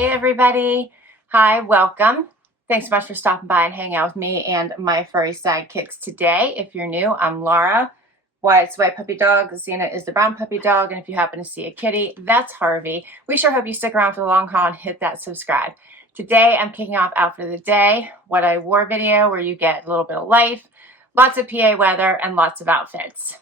Hey everybody. Hi, welcome. Thanks so much for stopping by and hanging out with me and my furry sidekicks today. If you're new, I'm Laura. Wyatt's the white puppy dog. Xena is the brown puppy dog. And if you happen to see a kitty, that's Harvey. We sure hope you stick around for the long haul and hit that subscribe. Today, I'm kicking off Outfit of the Day, what I wore video, where you get a little bit of life, lots of PA weather, and lots of outfits.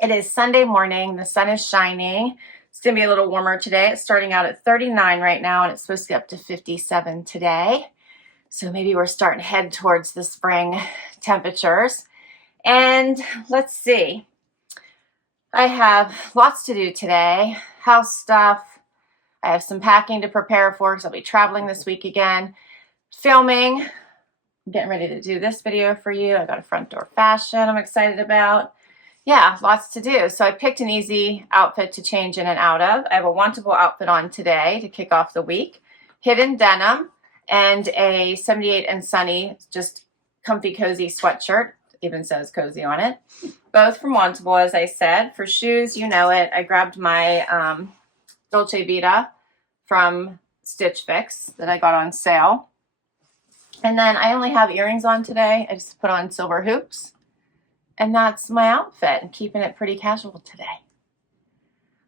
It is Sunday morning. The sun is shining. It's going to be a little warmer today. It's starting out at 39 right now, and it's supposed to get up to 57 today. So maybe we're starting to head towards the spring temperatures. And let's see. I have lots to do today. House stuff. I have some packing to prepare for because I'll be traveling this week again. Filming. I'm getting ready to do this video for you. I got a front door fashion I'm excited about. Yeah, lots to do. So I picked an easy outfit to change in and out of. I have a Wantable outfit on today to kick off the week. Hidden denim and a 78 and Sunny, just comfy, cozy sweatshirt. Even says cozy on it. Both from Wantable, as I said. For shoes, you know it. I grabbed my Dolce Vita from Stitch Fix that I got on sale. And then I only have earrings on today. I just put on silver hoops. And that's my outfit, and keeping it pretty casual today.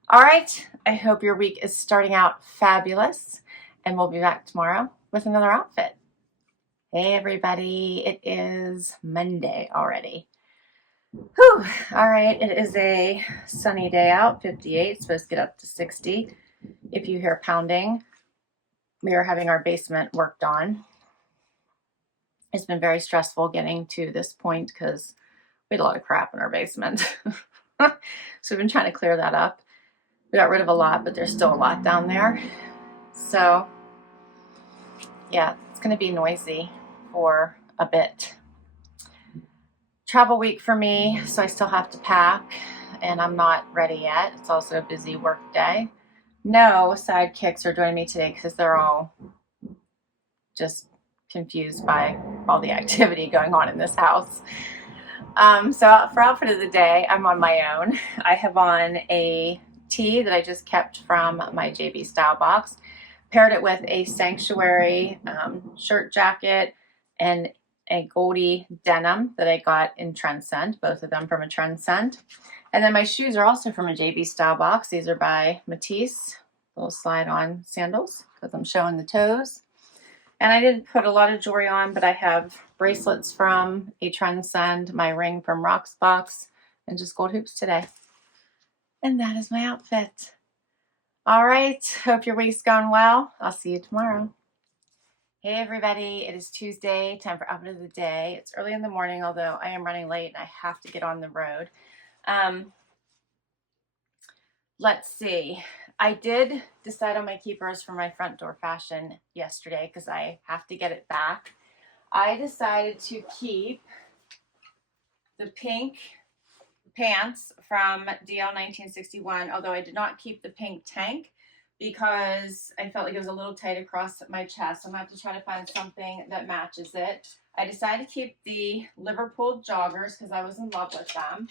All right, I hope your week is starting out fabulous, and we'll be back tomorrow with another outfit. Hey everybody, it is Monday already. Whew, all right, it is a sunny day out, 58, it's supposed to get up to 60. If you hear pounding, we are having our basement worked on. It's been very stressful getting to this point because we had a lot of crap in our basement. So we've been trying to clear that up. We got rid of a lot, but there's still a lot down there. So yeah, it's going to be noisy for a bit. Travel week for me, so I still have to pack, and I'm not ready yet. It's also a busy work day. No sidekicks are joining me today because they're all just confused by all the activity going on in this house. So for outfit of the day, I'm on my own. I have on a tee that I just kept from my JB Stylebox. Paired it with a Sanctuary shirt jacket and a Agolde denim that I got in Trendsend, both of them from a Trendsend. And then my shoes are also from a JB Stylebox. These are by Matisse, little slide-on sandals because I'm showing the toes. And I didn't put a lot of jewelry on, but I have bracelets from a Trendsend, my ring from Rocksbox, and just gold hoops today. And that is my outfit. All right, hope your week's gone well. I'll see you tomorrow. Hey everybody, it is Tuesday, time for outfit of the day. It's early in the morning, although I am running late and I have to get on the road. Let's see. I did decide on my keepers for my front door fashion yesterday because I have to get it back. I decided to keep the pink pants from DL 1961, although I did not keep the pink tank because I felt like it was a little tight across my chest. I'm going to have to try to find something that matches it. I decided to keep the Liverpool joggers because I was in love with them.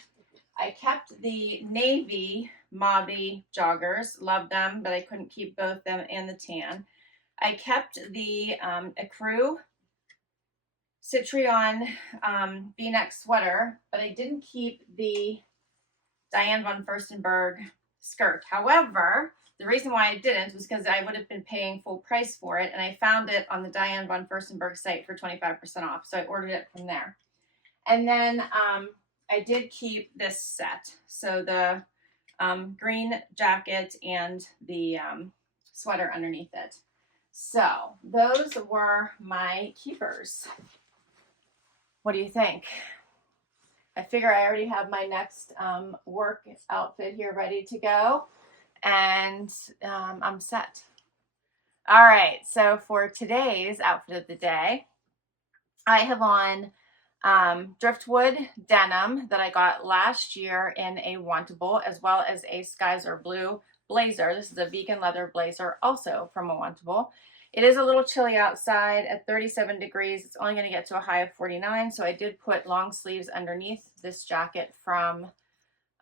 I kept the navy mauve joggers, loved them, but I couldn't keep both them and the tan. I kept the ecru Citrion V-neck sweater, but I didn't keep the Diane von Furstenberg skirt. However, the reason why I didn't was because I would have been paying full price for it, and I found it on the Diane von Furstenberg site for 25% off, so I ordered it from there. And then I did keep this set, so the green jacket and the sweater underneath it. So those were my keepers. What do you think? I figure I already have my next work outfit here ready to go, and I'm set. All right, so for today's outfit of the day, I have on Driftwood denim that I got last year in a Wantable, as well as a Skyzer blue blazer. This is a vegan leather blazer, also from a Wantable. It is a little chilly outside at 37 degrees. It's only going to get to a high of 49, so I did put long sleeves underneath this jacket from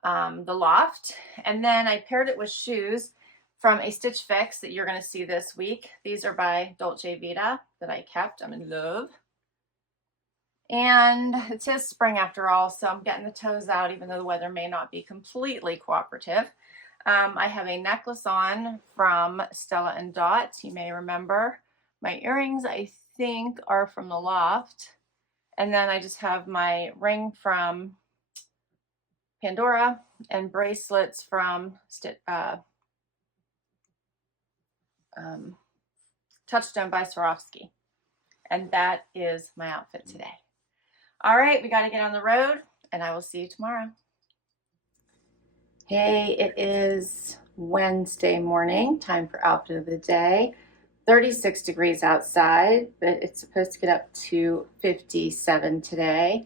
the Loft. And then I paired it with shoes from a Stitch Fix that you're going to see this week. These are by Dolce Vita that I kept. I'm in love. And it says spring after all, so I'm getting the toes out even though the weather may not be completely cooperative. I have a necklace on from Stella Dot. You may remember my earrings, I think, are from the Loft. And then I just have my ring from Pandora and bracelets from Touchstone by Swarovski. And that is my outfit today. All right, we got to get on the road, and I will see you tomorrow. Hey, it is Wednesday morning, time for outfit of the day. 36 degrees outside, but it's supposed to get up to 57 today.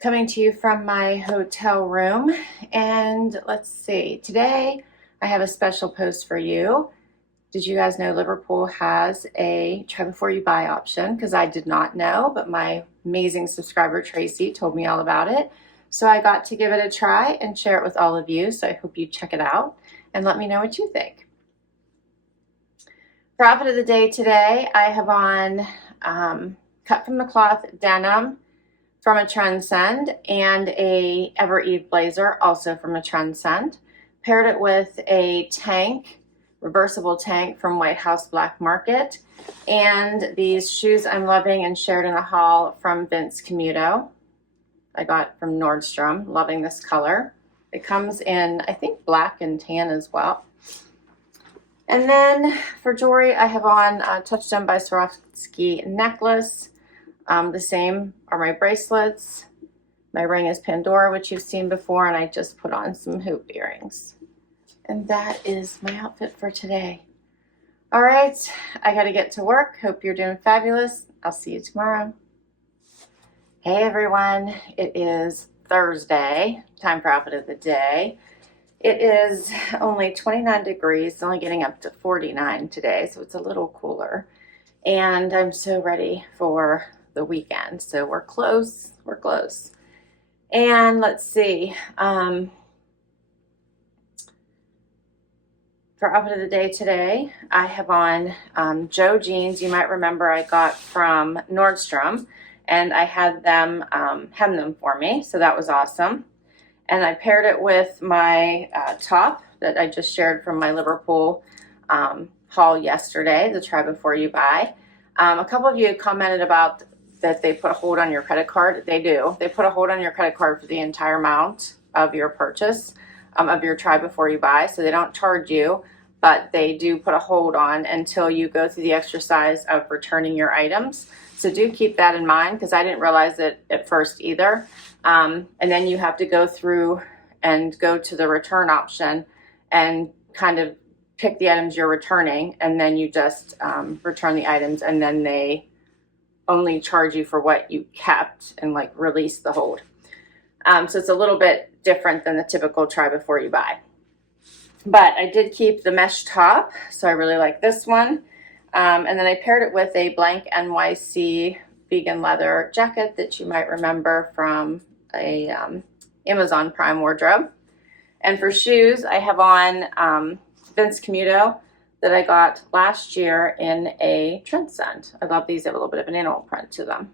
Coming to you from my hotel room, and let's see, today I have a special post for you. Did you guys know Liverpool has a try before you buy option? Because I did not know, but my amazing subscriber Tracy told me all about it. So I got to give it a try and share it with all of you. So I hope you check it out and let me know what you think. For outfit of the day today, I have on cut from the cloth denim from a Trendsend and a Evereve blazer also from a Trendsend. Paired it with a tank, reversible tank from White House Black Market, and these shoes I'm loving and shared in a haul from Camuto. I got from Nordstrom, loving this color. It comes in, I think, black and tan as well. And then for jewelry, I have on a Touchstone by Swarovski necklace. The same are my bracelets. My ring is Pandora, which you've seen before, and I just put on some hoop earrings. And that is my outfit for today. All right, I got to get to work. Hope you're doing fabulous. I'll see you tomorrow. Hey everyone, it is Thursday, time for outfit of the day. It is only 29 degrees, only getting up to 49 today, so it's a little cooler. And I'm so ready for the weekend. So we're close, And let's see, for outfit of the day today, I have on Joe jeans. You might remember I got from Nordstrom, and I had them hem them for me, so that was awesome. And I paired it with my top that I just shared from my Liverpool haul yesterday, the try before you buy. A couple of you commented about that they put a hold on your credit card. They do. They put a hold on your credit card for the entire amount of your purchase, of your try before you buy. So they don't charge you, but they do put a hold on until you go through the exercise of returning your items. So do keep that in mind, because I didn't realize it at first either. And then you have to go through and go to the return option and kind of pick the items you're returning, and then you just return the items, and then they only charge you for what you kept and like release the hold. So it's a little bit different than the typical try before you buy. But I did keep the mesh top, so I really like this one. And then I paired it with a blank NYC vegan leather jacket that you might remember from a Amazon Prime wardrobe. And for shoes, I have on Camuto that I got last year in a Trendsend. I love these. They have a little bit of an animal print to them.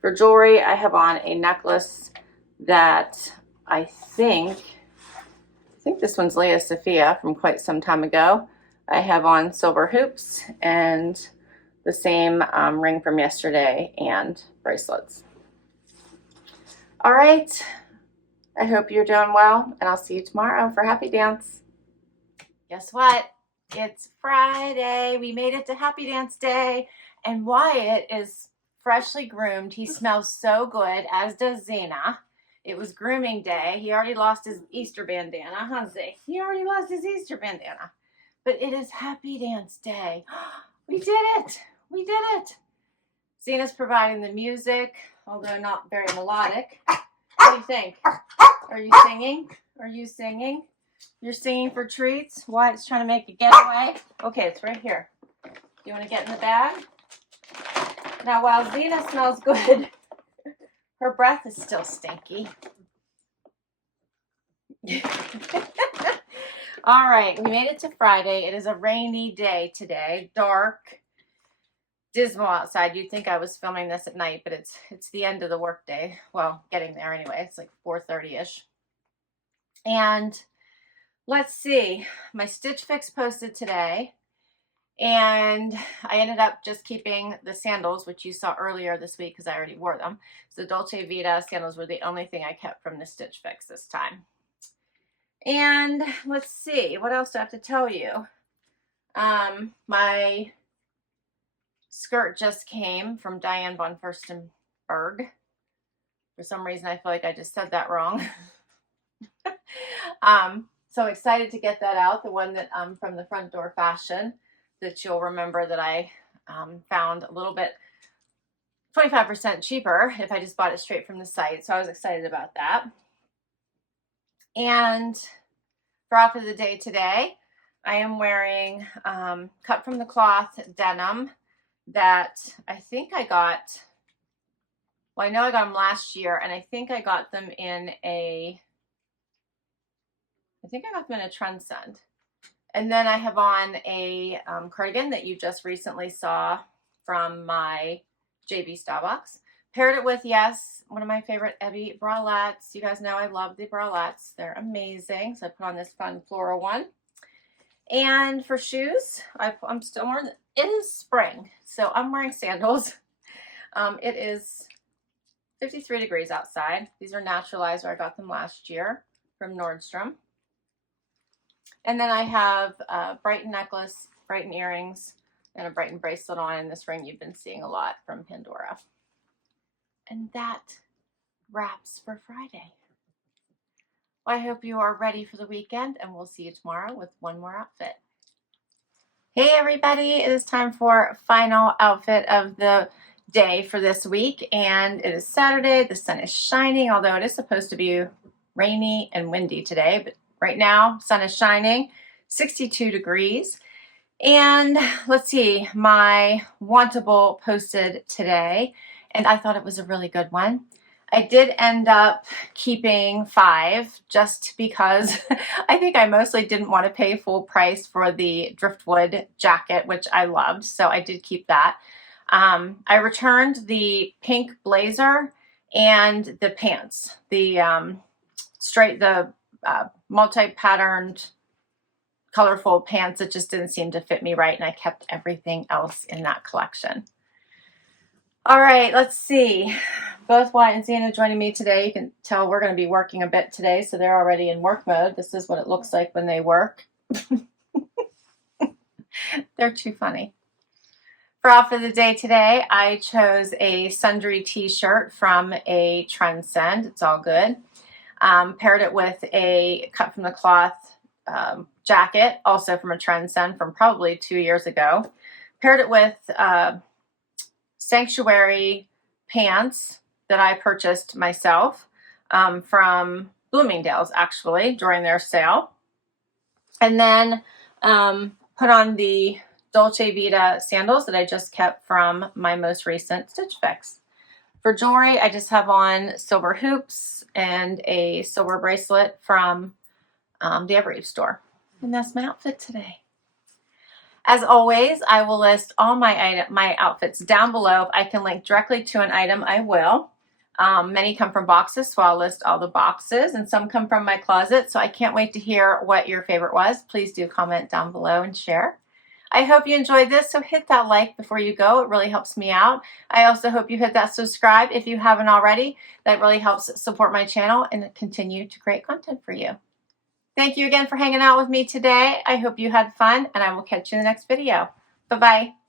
For jewelry, I have on a necklace that I think this one's Leia Sophia from quite some time ago. I have on silver hoops and the same ring from yesterday and bracelets. All right, I hope you're doing well, and I'll see you tomorrow for Happy Dance. Guess what? It's Friday. We made it to Happy Dance Day, and Wyatt is freshly groomed. He smells so good, as does Zena. It was grooming day. He already lost his Easter bandana, huh, Zay? He already lost his Easter bandana. But it is Happy Dance Day. We did it. We did it. Zena's providing the music, although not very melodic. What do you think? Are you singing? Are you singing? You're singing for treats? Wyatt's trying to make a getaway. Okay, it's right here. You want to get in the bag? Now, while Zena smells good, her breath is still stinky. All right, we made it to Friday. It is a rainy day today, dark, dismal outside. You'd think I was filming this at night, but it's the end of the workday. Well, getting there anyway. It's like 4:30-ish. And let's see, my Stitch Fix posted today, and I ended up just keeping the sandals, which you saw earlier this week because I already wore them. So the Dolce Vita sandals were the only thing I kept from the Stitch Fix this time. And let's see, what else do I have to tell you? My skirt just came from Diane von Furstenberg. For some reason, I feel like I just said that wrong. So excited to get that out. The one that from the Front Door Fashion that you'll remember that I found a little bit 25% cheaper if I just bought it straight from the site. So I was excited about that. And for outfit of the day today, I am wearing cut from the cloth denim that I think I got, well, I know I got them last year, and I think I got them in a, Trendsend. And then I have on a cardigan that you just recently saw from my JB Stylebox. Paired it with, yes, one of my favorite Evereve bralettes. You guys know I love the bralettes. They're amazing. So I put on this fun floral one. And for shoes, I'm still wearing, it is spring, so I'm wearing sandals. It is 53 degrees outside. These are Naturalizer. I got them last year from Nordstrom. And then I have a Brighton necklace, Brighton earrings, and a Brighton bracelet on, and this ring you've been seeing a lot from Pandora. And that wraps for Friday. Well, I hope you are ready for the weekend, and we'll see you tomorrow with one more outfit. Hey everybody, it is time for final outfit of the day for this week, and it is Saturday. The sun is shining, although it is supposed to be rainy and windy today, but right now, sun is shining, 62 degrees. And let's see, my Wantable posted today, and I thought it was a really good one. I did end up keeping 5 just because I think I mostly didn't want to pay full price for the Driftwood jacket, which I loved, so I did keep that. I returned the pink blazer and the pants, the multi-patterned colorful pants that just didn't seem to fit me right, and I kept everything else in that collection. All right, let's see. Both Wyatt and Zena joining me today. You can tell we're going to be working a bit today, so they're already in work mode. This is what it looks like when they work. They're too funny. For outfit of the day today, I chose a Sundry t-shirt from a Trendsend. It's all good. Paired it with a cut from the cloth jacket, also from a Trendsend from probably 2 years ago. Paired it with Sanctuary pants that I purchased myself from Bloomingdale's, actually, during their sale. And then put on the Dolce Vita sandals that I just kept from my most recent Stitch Fix. For jewelry, I just have on silver hoops and a silver bracelet from the Evereve store. And that's my outfit today. As always, I will list all my outfits down below. If I can link directly to an item, I will. Many come from boxes, so I'll list all the boxes, and some come from my closet, so I can't wait to hear what your favorite was. Please do comment down below and share. I hope you enjoyed this, so hit that like before you go. It really helps me out. I also hope you hit that subscribe if you haven't already. That really helps support my channel and continue to create content for you. Thank you again for hanging out with me today. I hope you had fun, and I will catch you in the next video. Bye-bye.